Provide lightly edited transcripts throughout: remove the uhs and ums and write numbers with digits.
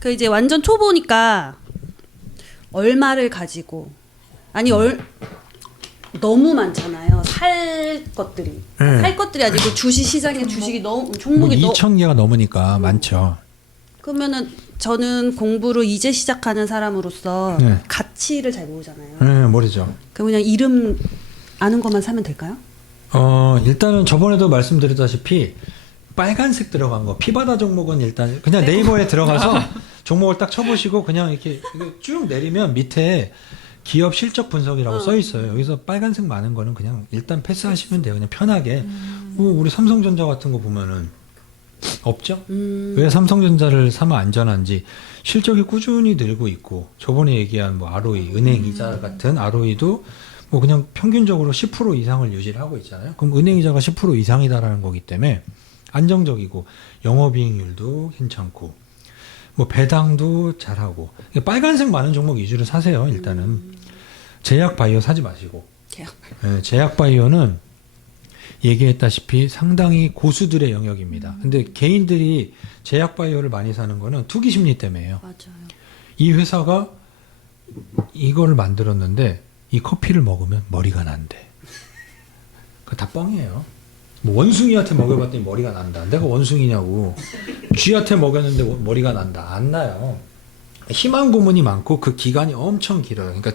그 이제 완전 초보니까 얼마를 가지고 아니 너무 많잖아요. 살 것들이. 네. 살 것들이 아니고 주식 시장에 주식이 너무 종목이 뭐 2,000개가 넘으니까 많죠. 그러면은 저는 공부를 이제 시작하는 사람으로서 네. 가치를 잘 모르잖아요. 네, 모르죠. 그냥 이름 아는 것만 사면 될까요? 일단은 저번에도 말씀드렸다시피 빨간색 들어간 거 피바다 종목은 일단 그냥 네이버에 들어가서 종목을 딱 쳐보시고 그냥 이렇게 쭉 내리면 밑에 기업 실적 분석이라고 써 있어요. 여기서 빨간색 많은 거는 그냥 일단 패스하시면 돼요. 그냥 편하게. 우리 삼성전자 같은 거 보면은 없죠? 왜 삼성전자를 사면 안전한지 실적이 꾸준히 늘고 있고 저번에 얘기한 뭐 ROE, 은행 이자 같은 ROE도 뭐 그냥 평균적으로 10% 이상을 유지를 하고 있잖아요. 그럼 은행 이자가 10% 이상이다라는 거기 때문에 안정적이고 영업이익률도 괜찮고 뭐 배당도 잘하고 빨간색 많은 종목 위주로 사세요. 일단은 제약 바이오 사지 마시고 제약 바이오는 얘기했다시피 상당히 고수들의 영역입니다. 근데 개인들이 제약 바이오를 많이 사는 거는 투기 심리 때문에요. 맞아요. 이 회사가 이거를 만들었는데 이 커피를 먹으면 머리가 난대. 그거 다 뻥이에요. 뭐 원숭이한테 먹여봤더니 머리가 난다. 내가 원숭이냐고. 쥐한테 먹였는데 머리가 난다. 안 나요. 희망 고문이 많고 그 기간이 엄청 길어요. 그러니까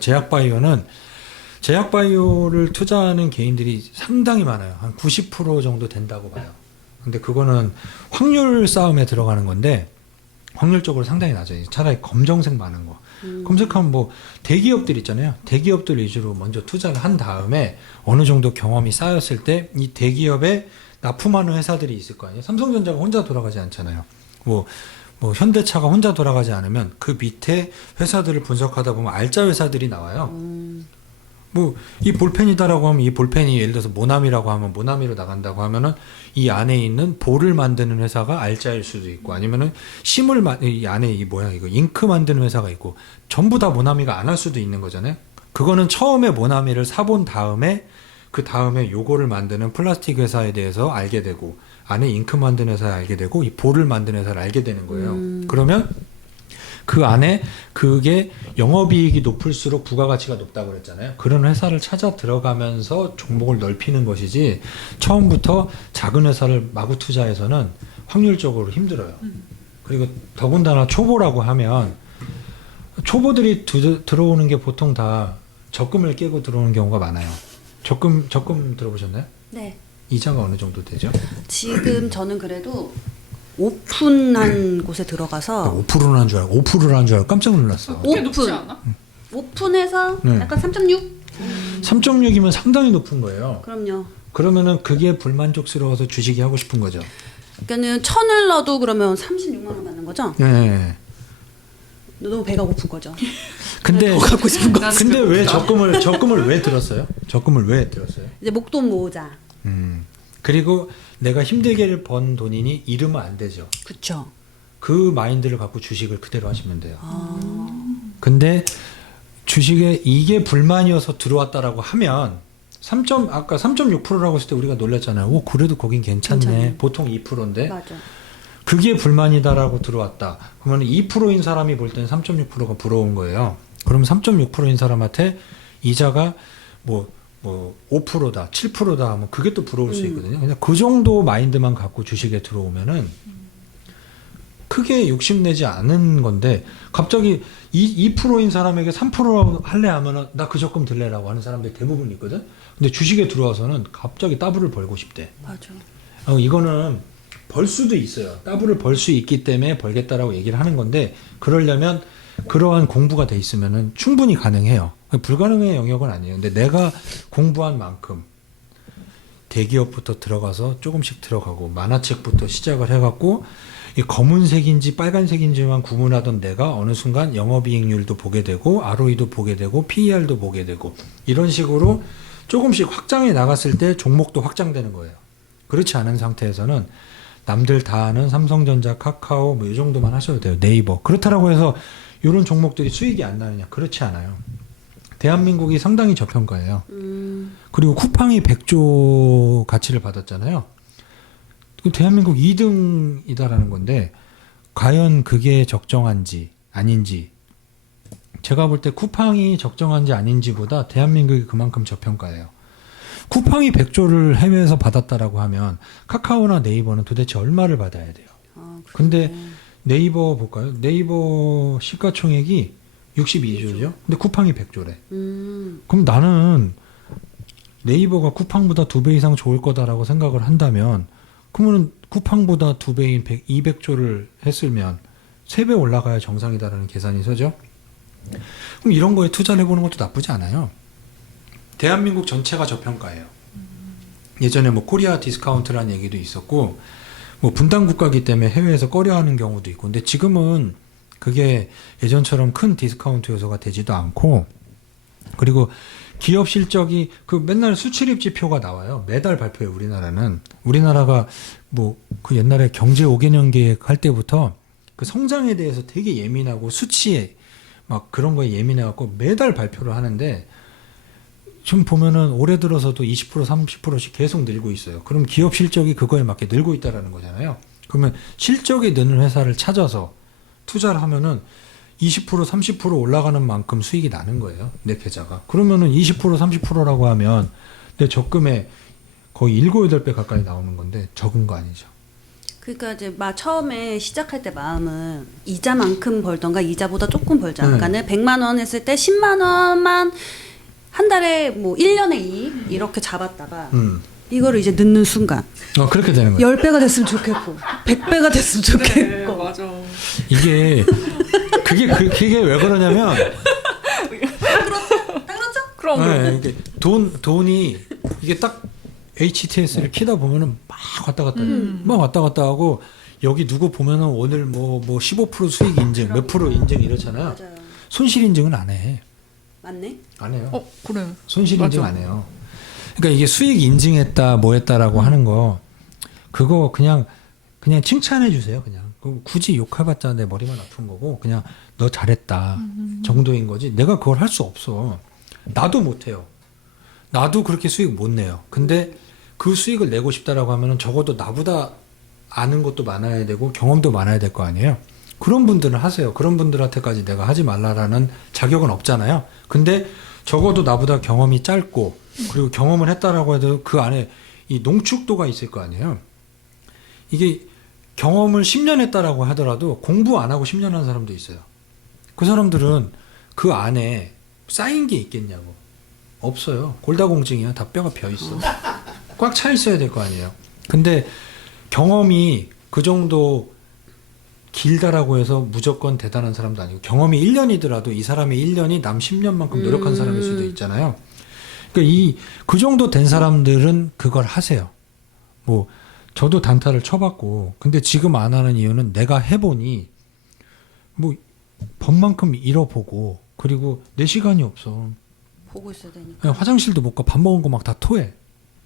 제약바이오를 투자하는 개인들이 상당히 많아요. 한 90% 정도 된다고 봐요. 근데 그거는 확률 싸움에 들어가는 건데 확률적으로 상당히 낮아요. 차라리 검정색 많은 거. 검색하면 뭐 대기업들 있잖아요. 대기업들 위주로 먼저 투자를 한 다음에 어느 정도 경험이 쌓였을 때 이 대기업에 납품하는 회사들이 있을 거 아니에요. 삼성전자가 혼자 돌아가지 않잖아요. 뭐 현대차가 혼자 돌아가지 않으면 그 밑에 회사들을 분석하다 보면 알짜 회사들이 나와요. 뭐 이 볼펜이다라고 하면 이 볼펜이 예를 들어서 모나미라고 하면 모나미로 나간다고 하면은 이 안에 있는 볼을 만드는 회사가 알짜일 수도 있고 아니면은 이 안에 이거 잉크 만드는 회사가 있고 전부 다 모나미가 안 할 수도 있는 거잖아요. 그거는 처음에 모나미를 사본 다음에 그 다음에 요거를 만드는 플라스틱 회사에 대해서 알게 되고 안에 잉크 만드는 회사를 알게 되고 이 볼을 만드는 회사를 알게 되는 거예요. 그러면 그 안에 그게 영업이익이 높을수록 부가가치가 높다고 그랬잖아요. 그런 회사를 찾아 들어가면서 종목을 넓히는 것이지 처음부터 작은 회사를 마구 투자해서는 확률적으로 힘들어요. 그리고 더군다나 초보라고 하면 초보들이 들어오는 게 보통 다 적금을 깨고 들어오는 경우가 많아요. 적금 들어보셨나요? 네. 이자가 어느 정도 되죠? 지금 저는 그래도 오픈한 곳에 들어가서 5%는 한 줄 알고 5%를 한 줄 알고 깜짝 놀랐어. 꽤 높지 않아? 오픈해서 네. 약간 3.6? 3.6이면 상당히 높은 거예요. 그럼요. 그러면은 그게 불만족스러워서 주식이 하고 싶은 거죠. 그러니까는 1,000을 넣어도 그러면 36만 원 받는 거죠? 네. 너무 배가 고픈 거죠. 근데 더 갖고 싶은 거. 근데 왜 적금을 왜 들었어요? 적금을 왜 들었어요? 이제 목돈 모으자. 그리고 내가 힘들게 번 돈이니 잃으면 안 되죠. 그렇죠. 그 마인드를 갖고 주식을 그대로 하시면 돼요. 근데 주식에 이게 불만이어서 들어왔다라고 하면 아까 3.6%라고 했을 때 우리가 놀랐잖아요. 오, 그래도 거긴 괜찮네. 보통 2%인데. 맞아. 그게 불만이다라고 들어왔다. 그러면 2%인 사람이 볼 때는 3.6%가 부러운 거예요. 그럼 3.6%인 사람한테 이자가 뭐 5%다, 7%다 하면 그게 또 부러울 수 있거든요. 그냥 그 정도 마인드만 갖고 주식에 들어오면은 크게 욕심내지 않은 건데 갑자기 2%인 사람에게 3% 할래 하면은 나 그 적금 들래라고 하는 사람들이 대부분 있거든. 근데 주식에 들어와서는 갑자기 따블을 벌고 싶대. 맞아. 이거는 벌 수도 있어요. 따블을 벌 수 있기 때문에 벌겠다라고 얘기를 하는 건데 그러려면 그러한 공부가 돼 있으면은 충분히 가능해요. 불가능의 영역은 아니에요. 근데 내가 공부한 만큼 대기업부터 들어가서 조금씩 들어가고 만화책부터 시작을 해갖고 이 검은색인지 빨간색인지만 구분하던 내가 어느 순간 영업이익률도 보게 되고 ROE도 보게 되고 PER도 보게 되고 이런 식으로 조금씩 확장해 나갔을 때 종목도 확장되는 거예요. 그렇지 않은 상태에서는 남들 다 아는 삼성전자, 카카오 뭐 이 정도만 하셔도 돼요. 네이버. 그렇다라고 해서 이런 종목들이 수익이 안 나느냐? 그렇지 않아요. 대한민국이 상당히 저평가예요. 그리고 쿠팡이 100조 가치를 받았잖아요. 대한민국 2등이다라는 건데 과연 그게 적정한지 아닌지 제가 볼 때 쿠팡이 적정한지 아닌지보다 대한민국이 그만큼 저평가예요. 쿠팡이 100조를 해외에서 받았다라고 하면 카카오나 네이버는 도대체 얼마를 받아야 돼요? 아, 근데 그러네. 네이버 볼까요? 네이버 시가총액이 62조죠. 근데 쿠팡이 100조래. 그럼 나는 네이버가 쿠팡보다 2배 이상 좋을 거다라고 생각을 한다면 그러면 쿠팡보다 2배인 200조를 했으면 3배 올라가야 정상이다라는 계산이 서죠. 그럼 이런 거에 투자를 해보는 것도 나쁘지 않아요. 대한민국 전체가 저평가예요. 예전에 뭐 코리아 디스카운트라는 얘기도 있었고 뭐 분단 국가이기 때문에 해외에서 꺼려하는 경우도 있고 근데 지금은 그게 예전처럼 큰 디스카운트 요소가 되지도 않고 그리고 기업 실적이 그 맨날 수출입 지표가 나와요. 매달 발표해요. 우리나라가 뭐 그 옛날에 경제 5개년 계획 할 때부터 그 성장에 대해서 되게 예민하고 수치에 막 그런 거에 예민해갖고 매달 발표를 하는데 지금 보면은 올해 들어서도 20% 30%씩 계속 늘고 있어요. 그럼 기업 실적이 그거에 맞게 늘고 있다라는 거잖아요. 그러면 실적이 느는 회사를 찾아서 투자를 하면은 20% 30% 올라가는 만큼 수익이 나는 거예요. 내 계좌가. 그러면은 20% 30%라고 하면 내 적금에 거의 7, 8배 가까이 나오는 건데 적은 거 아니죠. 그러니까 이제 처음에 시작할 때 마음은 이자만큼 벌던가 이자보다 조금 벌자. 그러니까는 100만 원 했을 때 10만 원만 한 달에 뭐 1년에 이익 이렇게 잡았다가 이거를 이제 넣는 순간 그렇게 되는 거예요. 10배가 됐으면 좋겠고 100배가 됐으면 좋겠고. 네, 맞아. 이게 그게 왜 그러냐면 딱 그렇죠? 그럼 네, 이게 돈이 이게 딱 HTS를 키다 보면은 막 왔다 갔다 해요. 막 왔다 갔다 하고 여기 누구 보면은 오늘 뭐 15% 수익 인증 몇 프로 인증 이렇잖아요. 맞아요. 손실 인증은 안 해. 맞네. 안 해요. 그래. 손실 인증 맞아. 안 해요. 그러니까 이게 수익 인증했다 뭐 했다라고 하는 거 그거 그냥 칭찬해 주세요. 그냥 굳이 욕해봤자 내 머리만 아픈 거고 그냥 너 잘했다 정도인 거지. 내가 그걸 할 수 없어. 나도 못 해요. 나도 그렇게 수익 못 내요. 근데 그 수익을 내고 싶다라고 하면은 적어도 나보다 아는 것도 많아야 되고 경험도 많아야 될 거 아니에요. 그런 분들은 하세요. 그런 분들한테까지 내가 하지 말라라는 자격은 없잖아요. 근데 적어도 나보다 경험이 짧고 그리고 경험을 했다라고 해도 그 안에 이 농축도가 있을 거 아니에요. 이게 경험을 10년 했다라고 하더라도 공부 안 하고 10년 한 사람도 있어요. 그 사람들은 그 안에 쌓인 게 있겠냐고. 없어요. 골다공증이야. 다 뼈가 벼 있어. 꽉 차 있어야 될 거 아니에요. 근데 경험이 그 정도 길다라고 해서 무조건 대단한 사람도 아니고 경험이 1년이더라도 이 사람의 1년이 남 10년만큼 노력한 사람일 수도 있잖아요. 그러니까 그 정도 된 사람들은 그걸 하세요. 뭐 저도 단타를 쳐봤고 근데 지금 안 하는 이유는 내가 해보니 뭐 번만큼 잃어보고 그리고 내 시간이 없어. 보고 있어야 되니까. 그냥 화장실도 못 가. 밥 먹은 거 막 다 토해.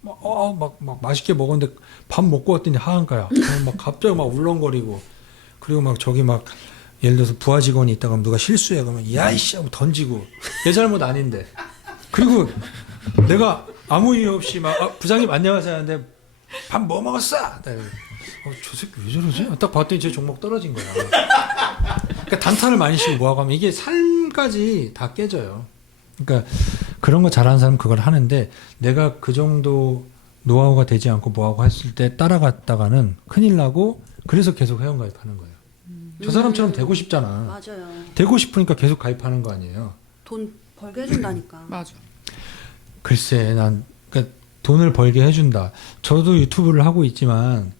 막 맛있게 먹었는데 밥 먹고 왔더니 하한가야. 막 갑자기 막 울렁거리고. 그리고 막 저기 막 예를 들어서 부하 직원이 있다가 누가 실수해 그러면 야이씨 하고 던지고 내 잘못 아닌데. 그리고 내가 아무 이유 없이 막 부장님 안녕하세요 하는데 밥 뭐 먹었어? 저 새끼 왜 저러지? 딱 봤더니 제 종목 떨어진 거야. 그러니까 단타를 많이 치고 뭐하고 하면 이게 삶까지 다 깨져요. 그러니까 그런 거 잘하는 사람은 그걸 하는데 내가 그 정도 노하우가 되지 않고 뭐하고 했을 때 따라갔다가는 큰일 나고 그래서 계속 회원가입하는 거예요. 저 사람처럼 되고 싶잖아. 맞아요. 되고 싶으니까 계속 가입하는 거 아니에요. 돈 벌게 해준다니까. 맞아. 글쎄 난 그러니까 돈을 벌게 해준다. 저도 유튜브를 하고 있지만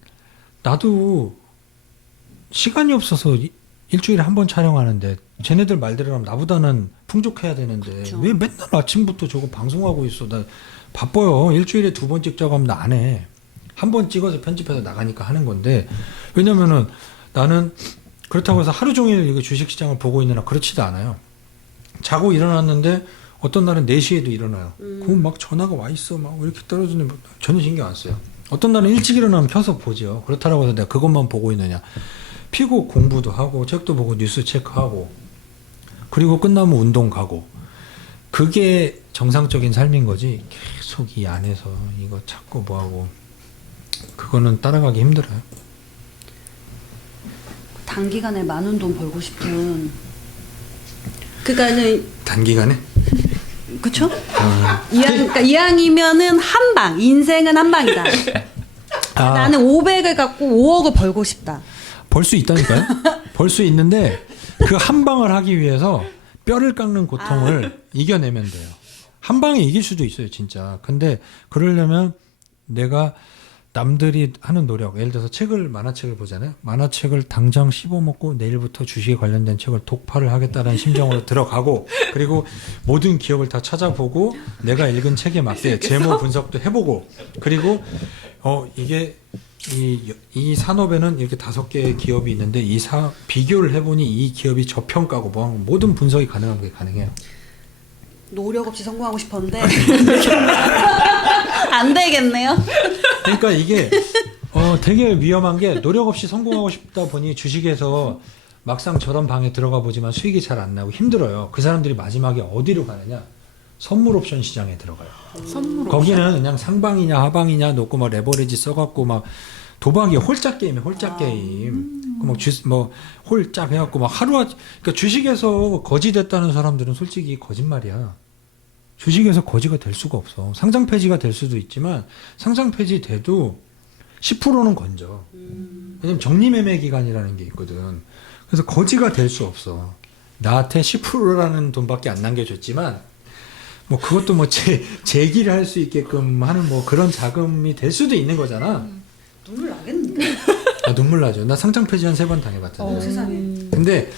나도 시간이 없어서 일주일에 한 번 촬영하는데 쟤네들 말대로 하면 나보다는 풍족해야 되는데 그쵸. 왜 맨날 아침부터 저거 방송하고 있어. 나 바빠요. 일주일에 2번 찍자고 하면 나 안 해. 한 번 찍어서 편집해서 나가니까 하는 건데 왜냐면은 나는 그렇다고 해서 하루 종일 이거 주식시장을 보고 있느라 그렇지도 않아요. 자고 일어났는데 어떤 날은 4시에도 일어나요. 그럼 막 전화가 와 있어. 막 이렇게 떨어지는 전혀 신경 안 써요. 어떤 날은 일찍 일어나면 켜서 보죠. 그렇다고 해서 내가 그것만 보고 있느냐. 피고 공부도 하고 책도 보고 뉴스 체크하고 그리고 끝나면 운동 가고 그게 정상적인 삶인 거지 계속 이 안에서 이거 찾고 뭐하고 그거는 따라가기 힘들어요. 단기간에 많은 돈 벌고 싶은. 그러니까는 단기간에? 그쵸? 그러니까 이왕이면은 한 방, 인생은 한 방이다. 나는 500을 갖고 5억을 벌고 싶다. 벌 수 있다니까요. 벌 수 있는데 그 한 방을 하기 위해서 뼈를 깎는 고통을 이겨내면 돼요. 한 방에 이길 수도 있어요, 진짜. 근데 그러려면 내가 남들이 하는 노력, 예를 들어서 만화책을 보잖아요. 만화책을 당장 씹어먹고 내일부터 주식에 관련된 책을 독파를 하겠다는 심정으로 들어가고, 그리고 모든 기업을 다 찾아보고 내가 읽은 책에 맞게 재무 분석도 해보고, 그리고 이게 이 산업에는 이렇게 5개의 기업이 있는데 비교를 해보니 이 기업이 저평가고 뭐 모든 분석이 가능한 게 가능해요. 노력 없이 성공하고 싶었는데 안 되겠네요. 그러니까 이게 되게 위험한 게 노력 없이 성공하고 싶다 보니 주식에서 막상 저런 방에 들어가 보지만 수익이 잘 안 나고 힘들어요. 그 사람들이 마지막에 어디로 가느냐? 선물 옵션 시장에 들어가요. 선물 거기는 그냥 상방이냐 하방이냐 놓고 막 레버리지 써갖고 막 도박이 홀짝 게임이에요. 홀짝 게임. 뭐 홀짝 해갖고 막 그러니까 주식에서 거지 됐다는 사람들은 솔직히 거짓말이야. 주식에서 거지가 될 수가 없어. 상장 폐지가 될 수도 있지만 상장 폐지 돼도 10%는 건져. 왜냐면 정리매매 기간이라는 게 있거든. 그래서 거지가 될 수 없어. 나한테 10%라는 돈밖에 안 남겨줬지만 뭐 그것도 뭐 재기를 할 수 있게끔 하는 뭐 그런 자금이 될 수도 있는 거잖아. 눈물 나겠는데? 눈물 나죠. 나 상장 폐지 한 3번 당해봤잖아요. 세상에. 근데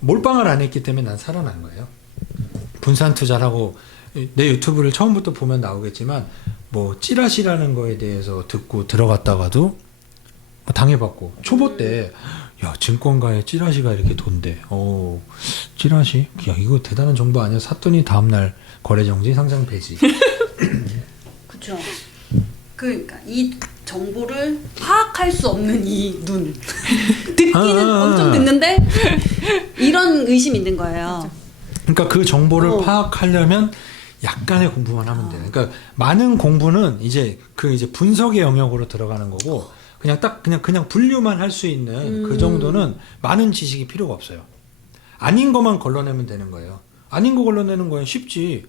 몰빵을 안 했기 때문에 난 살아난 거예요. 분산 투자를 하고 내 유튜브를 처음부터 보면 나오겠지만 뭐 찌라시라는 거에 대해서 듣고 들어갔다가도 당해봤고 초보 때 야 증권가에 찌라시가 이렇게 돈대. 찌라시? 야 이거 대단한 정보 아니야? 샀더니 다음날 거래정지 상장 폐지. 그렇죠. 그러니까 이 정보를 파악할 수 없는 이 눈. 듣기는 엄청 듣는데 이런 의심이 있는 거예요. 그러니까 그 정보를 파악하려면 약간의 공부만 하면 돼요. 그러니까 많은 공부는 이제 분석의 영역으로 들어가는 거고 그냥 분류만 할 수 있는 그 정도는 많은 지식이 필요가 없어요. 아닌 것만 걸러내면 되는 거예요. 아닌 거 걸러내는 거는 쉽지.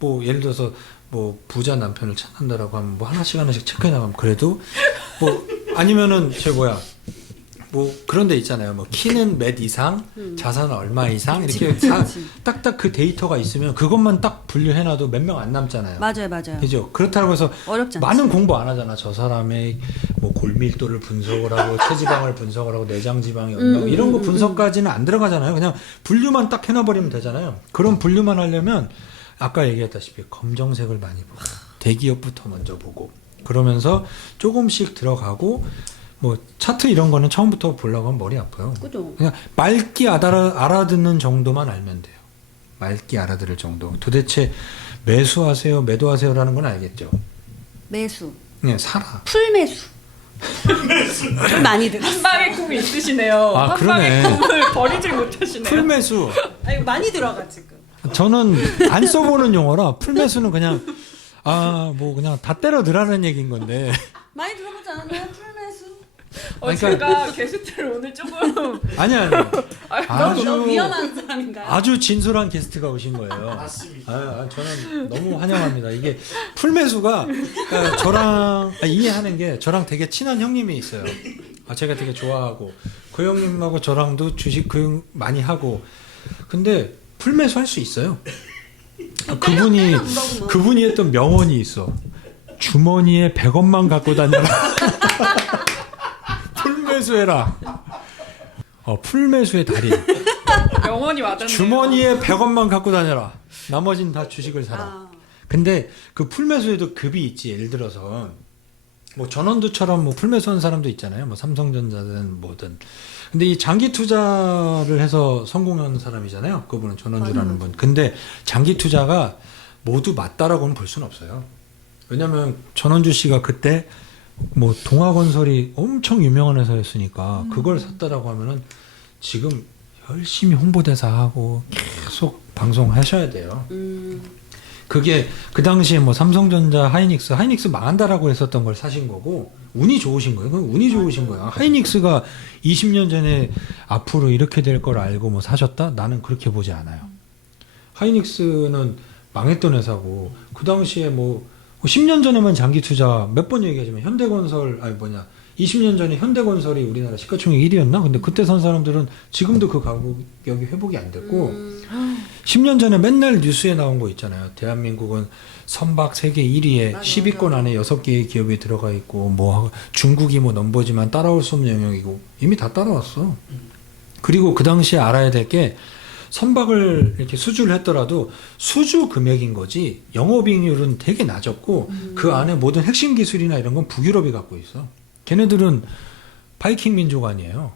뭐 예를 들어서 뭐 부자 남편을 찾는다라고 하면 뭐 하나씩 체크해 나가면 그래도 뭐 아니면은 뭐 그런 데 있잖아요. 뭐 키는 몇 이상, 자산은 얼마 이상 이렇게 딱딱 그 데이터가 있으면 그것만 딱 분류해놔도 몇 명 안 남잖아요. 맞아요. 그죠? 그렇다고 해서 어렵지 않지. 많은 공부 안 하잖아. 저 사람의 뭐 골밀도를 분석을 하고 체지방을 분석을 하고 내장 지방이 얼마 이런 거 분석까지는 안 들어가잖아요. 그냥 분류만 딱 해놔버리면 되잖아요. 그런 분류만 하려면 아까 얘기했다시피 검정색을 많이 보고 대기업부터 먼저 보고 그러면서 조금씩 들어가고 뭐 차트 이런 거는 처음부터 보려고 하면 머리 아파요. 그죠. 그냥 맑게 알아듣는 정도만 알면 돼요. 맑게 알아들을 정도. 도대체 매수하세요, 매도하세요라는 건 알겠죠. 매수. 그냥 사라. 풀매수. 많이 들어. 한 방의 꿈이 있으시네요. 한 그러네. 방의 꿈을 버리질 못하시네요. 풀매수. 아니 많이 들어가 지금. 저는 안 써보는 용어라 풀매수는 그냥 뭐 그냥 다 때려 넣으라는 얘기인 건데. 많이 들어보지 않았나요? 풀매수. 그러니까- 제가 게스트를 오늘 조금 아니. 너무 위험한 사람인가요? 아주 진솔한 게스트가 오신 거예요. 맞습니다. 저는 너무 환영합니다. 이게 풀매수가 저랑 이해하는 게 저랑 되게 친한 형님이 있어요. 제가 되게 좋아하고 그 형님하고 저랑도 주식 교육 많이 하고 근데 풀매수 할 수 있어요. 그분이 했던 명언이 있어. 주머니에 100원만 갖고 다녀라. 풀매수해라. 풀매수의 달인. 명언이 와닿네요. 주머니에 100원만 갖고 다녀라. 나머진 다 주식을 사라. 근데 그 풀매수에도 급이 있지. 예를 들어서 뭐 전원두처럼 뭐 풀매수하는 사람도 있잖아요. 뭐 삼성전자든 뭐든. 근데 이 장기 투자를 해서 성공한 사람이잖아요. 그분은 전원주라는 분. 근데 장기 투자가 모두 맞다라고는 볼 수는 없어요. 왜냐면 전원주 씨가 그때 뭐 동아건설이 엄청 유명한 회사였으니까 그걸 샀다라고 하면은 지금 열심히 홍보대사 하고 계속 방송하셔야 돼요. 그게 그 당시에 뭐 삼성전자, 하이닉스 망한다라고 했었던 걸 사신 거고 운이 좋으신 거예요. 그건 운이 좋으신 거야. 하이닉스가 20년 전에 앞으로 이렇게 될 걸 알고 뭐 사셨다? 나는 그렇게 보지 않아요. 하이닉스는 망했던 회사고 그 당시에 뭐 10년 전에만 장기 투자 몇 번 얘기하지만 현대건설 20년 전에 현대건설이 우리나라 시가총액 1위였나? 근데 그때 산 사람들은 지금도 그 가격이 회복이 안 됐고 10년 전에 맨날 뉴스에 나온 거 있잖아요. 대한민국은 선박 세계 1위에 맞아, 10위권 맞아. 안에 6개의 기업이 들어가 있고 뭐 중국이 뭐 넘버지만 따라올 수 없는 영역이고 이미 다 따라왔어. 그리고 그 당시에 알아야 될 게 선박을 이렇게 수주를 했더라도 수주 금액인 거지 영업이익률은 되게 낮았고 그 안에 모든 핵심 기술이나 이런 건 북유럽이 갖고 있어. 걔네들은 바이킹 민족 아니에요.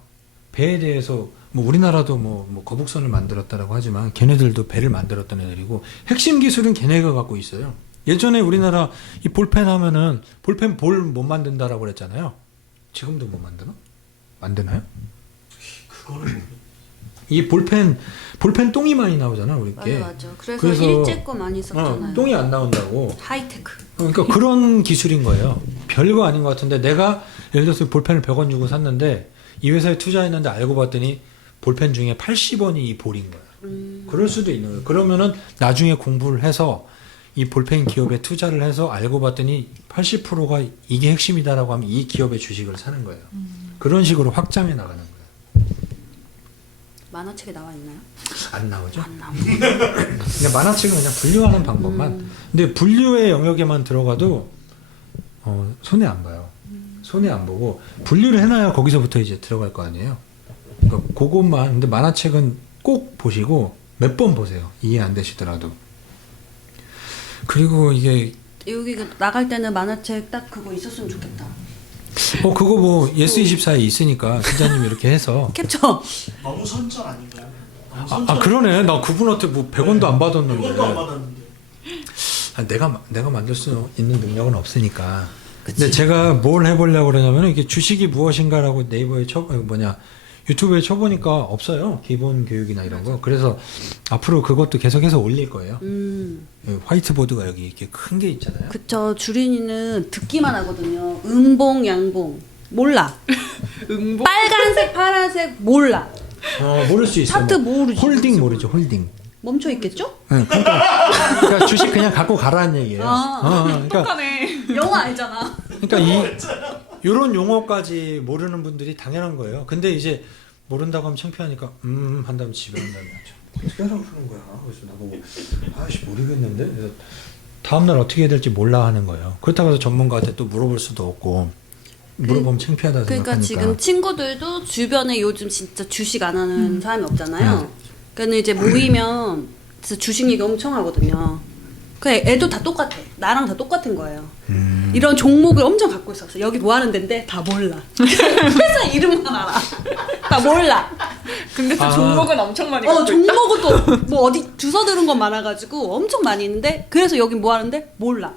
배에 대해서 뭐 우리나라도 뭐 거북선을 만들었다라고 하지만 걔네들도 배를 만들었던 애들이고 핵심 기술은 걔네가 갖고 있어요. 예전에 우리나라 이 볼펜 하면은 볼펜 볼 못 만든다라고 그랬잖아요. 지금도 못 만드나? 만드나요? 그거는 이 볼펜 똥이 많이 나오잖아 우리께. 맞아. 그래서 일제 거 많이 썼잖아요. 똥이 안 나온다고. 하이테크. 그러니까 그런 기술인 거예요. 별거 아닌 것 같은데 내가 예를 들어서 볼펜을 100원 주고 샀는데 이 회사에 투자했는데 알고 봤더니 볼펜 중에 80원이 이 볼인 거야. 그럴 수도 있는 거예요. 그러면은 나중에 공부를 해서 이 볼펜 기업에 투자를 해서 알고 봤더니 80%가 이게 핵심이다라고 하면 이 기업의 주식을 사는 거예요. 그런 식으로 확장해 나가는 거예요. 만화책에 나와 있나요? 안 나오죠? 안 나와. 근데 만화책은 그냥 분류하는 방법만. 근데 분류의 영역에만 들어가도 손해 안 봐요. 손해 안 보고 분류를 해놔야 거기서부터 이제 들어갈 거 아니에요. 그러니까 그것만. 근데 만화책은 꼭 보시고 몇 번 보세요. 이해 안 되시더라도. 그리고 이게 여기 나갈 때는 만화책 딱 그거 있었으면 좋겠다. 그거 뭐 예스24에 있으니까 기자님 이렇게 해서. 캡처. 너무 선전 아닌가요? 너무 아 선전. 그러네. 나 그분한테 뭐 100원도 안 받았는데. 이것도 안 받았는데. 내가 만들 수 있는 능력은 없으니까. 근데 제가 뭘 해보려고 그러냐면 이게 주식이 무엇인가라고 네이버에 유튜브에 쳐보니까 없어요. 기본 교육이나 이런 거. 그래서 앞으로 그것도 계속해서 올릴 거예요. 화이트보드가 여기 이렇게 큰 게 있잖아요. 그쵸. 주린이는 듣기만 하거든요. 음봉, 양봉. 몰라. 응보. 빨간색, 파란색 몰라. 모를 수 있어요. 차트 모르지. 홀딩 모르죠. 홀딩. 멈춰 있겠죠? 네, 그러니까 주식 그냥 갖고 가라는 얘기예요. 그러니까 똑똑하네. 영어 알잖아. 이런 용어까지 모르는 분들이 당연한 거예요. 근데 이제 모른다고 하면 창피하니까 한 다음에 집에 한 다음에 어떻게 하라고 그러는 거야. 그래서 나보고 아씨 모르겠는데. 그래서 다음날 어떻게 해야 될지 몰라 하는 거예요. 그렇다고 해서 전문가한테 또 물어볼 수도 없고 물어보면 창피하다 그러니까 생각하니까. 지금 친구들도 주변에 요즘 진짜 주식 안 하는 사람이 없잖아요. 그러니까 이제 모이면 진짜 주식 얘기 엄청 하거든요. 그 애도 다 똑같아. 나랑 다 똑같은 거예요. 이런 종목을 엄청 갖고 있었어. 여기 뭐 하는 데인데 다 몰라. 회사 이름만 알아. 다 몰라. 근데 또 종목은 엄청 많이 갖고 있다. 종목은 또 뭐 어디 주워 들은 건 많아가지고 엄청 많이 있는데 그래서 여기 뭐 하는데 몰라.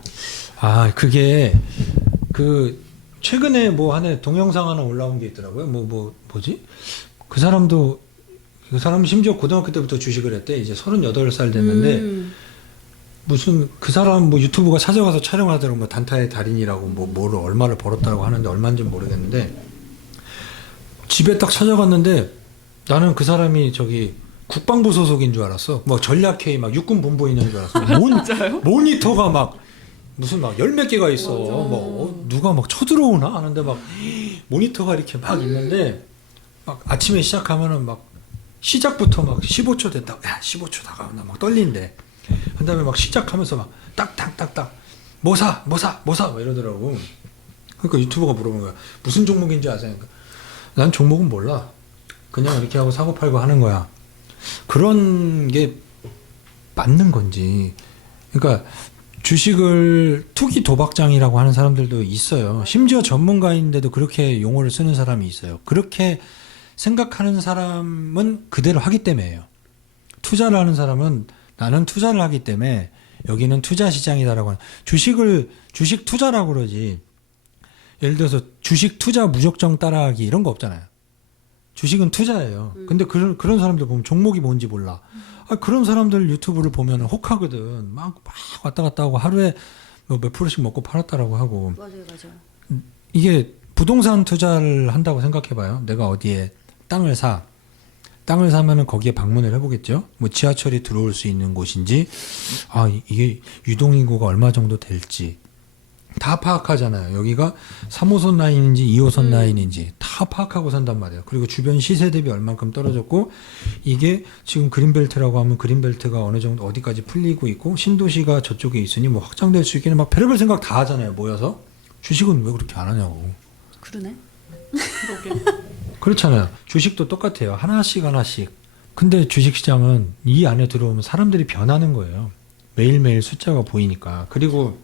그게 최근에 뭐 하나 동영상 하나 올라온 게 있더라고요. 뭐지? 그 사람 심지어 고등학교 때부터 주식을 했대. 이제 38살 됐는데 무슨 그 사람 뭐 유튜브가 찾아가서 촬영을 하더라고. 뭐 단타의 달인이라고 뭐를 얼마를 벌었다고 하는데 얼마인지 모르겠는데 집에 딱 찾아갔는데 나는 그 사람이 저기 국방부 소속인 줄 알았어. 뭐 전략회의 막 육군 본부에 있는 줄 알았어. 모니터가 막 무슨 막 열 몇 개가 있어. 누가 막 쳐들어오나 하는데 막 모니터가 이렇게 막 있는데 막 아침에 시작하면은 막 시작부터 막 15초 됐다. 야 15초 다가온다. 막 떨린대. 그 다음에 막 시작하면서 막 딱딱딱딱 뭐 사 막 이러더라고. 그러니까 유튜버가 물어보는 거야. 무슨 종목인지 아세요? 그러니까 난 종목은 몰라. 그냥 이렇게 하고 사고 팔고 하는 거야. 그런 게 맞는 건지. 그러니까 주식을 투기 도박장이라고 하는 사람들도 있어요. 심지어 전문가인데도 그렇게 용어를 쓰는 사람이 있어요. 그렇게 생각하는 사람은 그대로 하기 때문에요. 투자를 하는 사람은 나는 투자를 하기 때문에 여기는 투자 시장이다라고 하는 주식 투자라고 그러지. 예를 들어서 주식 투자 무조건 따라하기 이런 거 없잖아요. 주식은 투자예요. 근데 그런 사람들 보면 종목이 뭔지 몰라. 그런 사람들 유튜브를 보면 혹하거든. 막 왔다 갔다 하고 하루에 뭐 몇 프로씩 먹고 팔았다라고 하고. 맞아요. 이게 부동산 투자를 한다고 생각해봐요. 내가 어디에 땅을 사면은 거기에 방문을 해보겠죠. 뭐 지하철이 들어올 수 있는 곳인지, 이게 유동인구가 얼마 정도 될지 다 파악하잖아요. 여기가 3호선 라인인지 2호선 라인인지 다 파악하고 산단 말이에요. 그리고 주변 시세 대비 얼만큼 떨어졌고, 이게 지금 그린벨트라고 하면 그린벨트가 어느 정도 어디까지 풀리고 있고, 신도시가 저쪽에 있으니 뭐 확장될 수 있겠네. 막 별의별 생각 다 하잖아요. 모여서. 주식은 왜 그렇게 안 하냐고. 그러네. 그렇잖아요. 주식도 똑같아요. 하나씩. 근데 주식시장은 이 안에 들어오면 사람들이 변하는 거예요. 매일매일 숫자가 보이니까. 그리고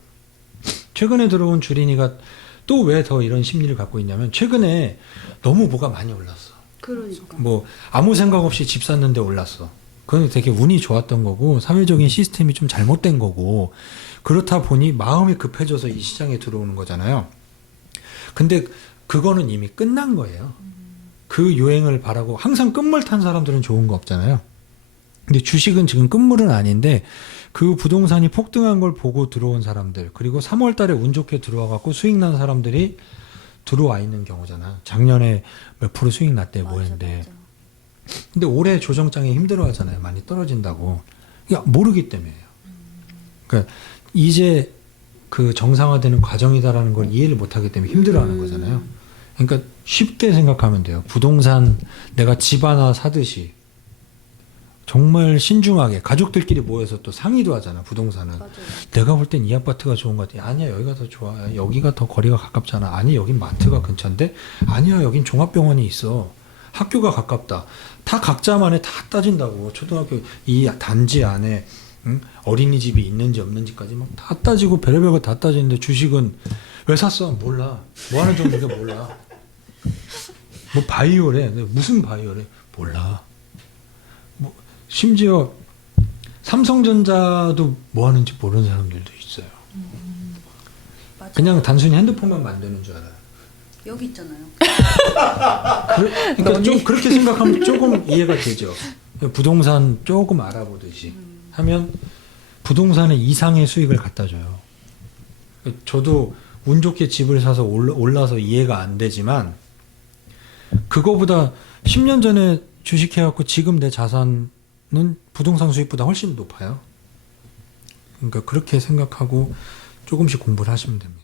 최근에 들어온 주린이가 또 왜 더 이런 심리를 갖고 있냐면, 최근에 너무 뭐가 많이 올랐어. 그러니까. 뭐 아무 생각 없이 집 샀는데 올랐어. 그건 되게 운이 좋았던 거고, 사회적인 시스템이 좀 잘못된 거고, 그렇다 보니 마음이 급해져서 이 시장에 들어오는 거잖아요. 근데 그거는 이미 끝난 거예요. 그 유행을 바라고 항상 끝물 탄 사람들은 좋은 거 없잖아요. 근데 주식은 지금 끝물은 아닌데, 그 부동산이 폭등한 걸 보고 들어온 사람들, 그리고 3월 달에 운 좋게 들어와 갖고 수익 난 사람들이 들어와 있는 경우잖아. 작년에 몇 프로 수익 났대 뭐 했는데. 맞아. 근데 올해 조정장에 힘들어 하잖아요. 많이 떨어진다고. 모르기 때문이에요. 그러니까 이제 그 정상화되는 과정이다라는 걸 이해를 못 하기 때문에 힘들어 하는 거잖아요. 그러니까 쉽게 생각하면 돼요. 부동산 내가 집 하나 사듯이 정말 신중하게 가족들끼리 모여서 또 상의도 하잖아. 부동산은. 맞아요. 내가 볼 땐 이 아파트가 좋은 것 같아. 아니야, 여기가 더 좋아. 여기가 더 거리가 가깝잖아. 아니, 여긴 마트가 근처인데. 아니야, 여긴 종합병원이 있어. 학교가 가깝다. 다 각자만의 다 따진다고. 초등학교 이 단지 안에 어린이집이 있는지 없는지까지 막 다 따지고 별의별 거 다 따지는데, 주식은 왜 샀어? 몰라. 뭐 하는 종목이 몰라. 뭐 바이오래. 무슨 바이오래? 몰라. 뭐 심지어 삼성전자도 뭐 하는지 모르는 사람들도 있어요. 맞아. 그냥 단순히 핸드폰만 만드는 줄 알아요. 여기 있잖아요. 그러니까 좀 그렇게 생각하면 조금 이해가 되죠. 부동산 조금 알아보듯이 하면 부동산의 이상의 수익을 갖다 줘요. 저도 운 좋게 집을 사서 올라서 이해가 안 되지만, 그거보다 10년 전에 주식해갖고 지금 내 자산은 부동산 수익보다 훨씬 높아요. 그러니까 그렇게 생각하고 조금씩 공부를 하시면 됩니다.